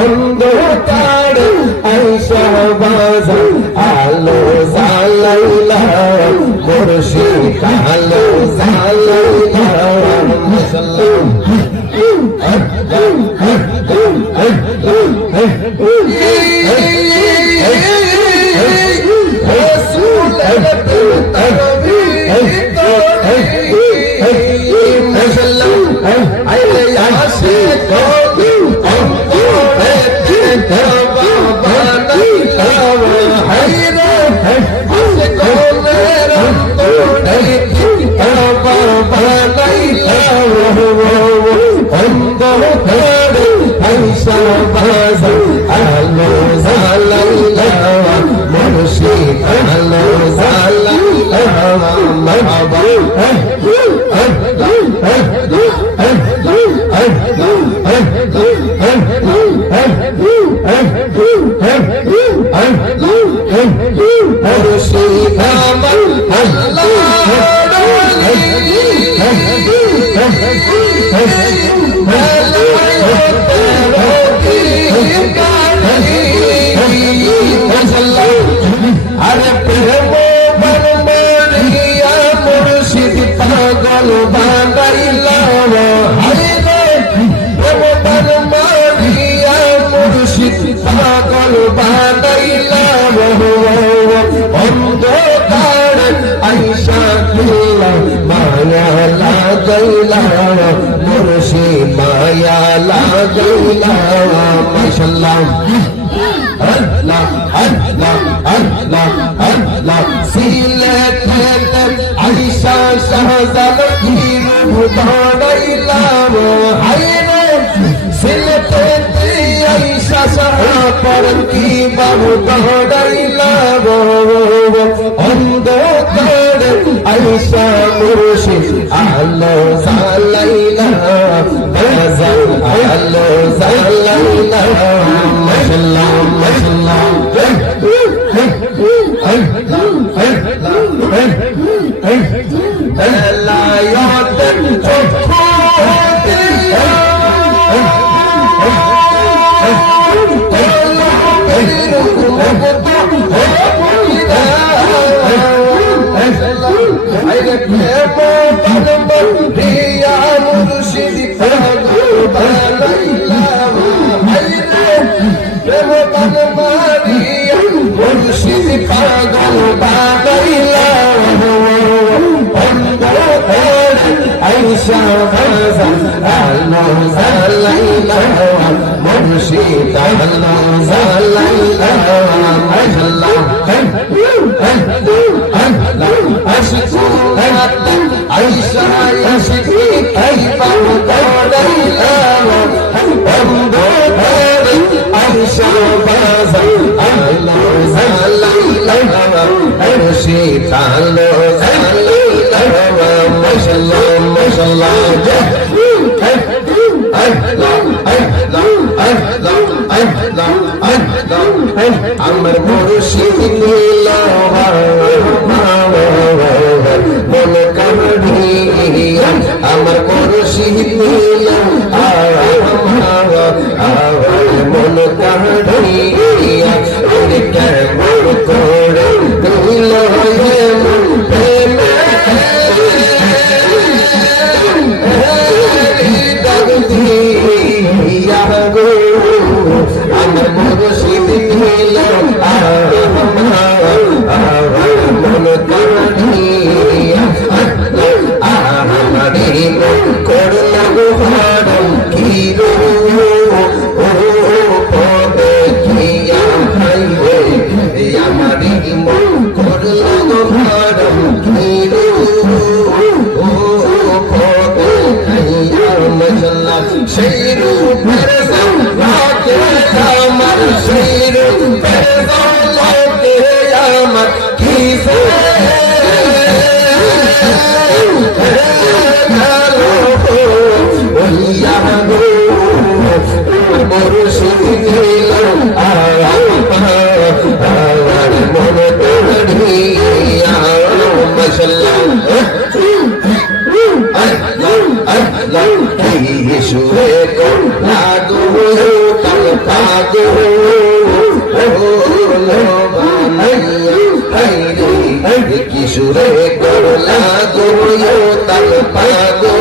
অন্ধকার আইসা বাজার আলো জ্বালাইলা মুর্শিদ আলো জ্বালাইলা মুর্শিদ মায়া লাগাইলা মাশাআল্লাহ আল্লাহ আল্লাহ আল্লাহ আল্লাহ সিলেতে আয়েশা শাহজালাল কি রূপ ধারাইলা হায়রে সিলেতে আয়েশা শাহজালাল কি রূপ ধারাইলা অন্ধকার আয়েশা মুর্শিদ আলো জ্বালাইলা বাজার আলো জ্বালাইলা মাশাআল্লাহ মাশাআল্লাহ বেলায়েত চক্ষু দিয়া মুর্শিদ আলো জ্বালাইলা মাশাআল্লাহ আয়েশা আশিকি কাইফা করাইলা অন্ধকার আয়েশা বাজার আলো জ্বালাইলা মুর্শিদ আলো জ্বালাইলা মাশাআল্লাহ মাশাআল্লাহ আমার মুর্শিদ নীলা মন কামড়িয়া আমার মুর্শিদ নীলা মন কামড়িয়া কেমন করে দিল আমার মুর্শিদ নীলা মন কামড়িয়া করলা হারম কি পদে কিয়া খাইবে আমারি করলা হারম কি পদে খাইয়া মজল্লা সেই রূপের আমার সেই নিল আমার মন কাড়িয়া মাশাআল্লাহ সুরে লাগো তাল পাগো কিশোরে কর লাগো তাল পাগো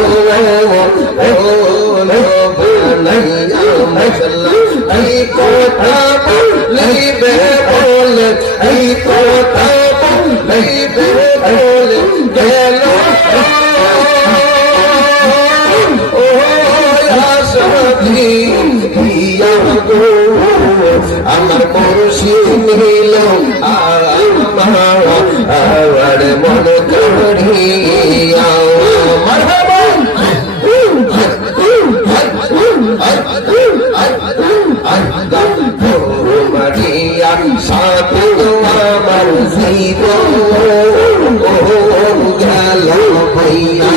এই কথা বলিবে বলে এই কথা বলিবে বলে গেল আমার মুর্শিদ নিল আমার মন করিয়া মারিয়া সাথে আমার জীবন গেল ভাইয়া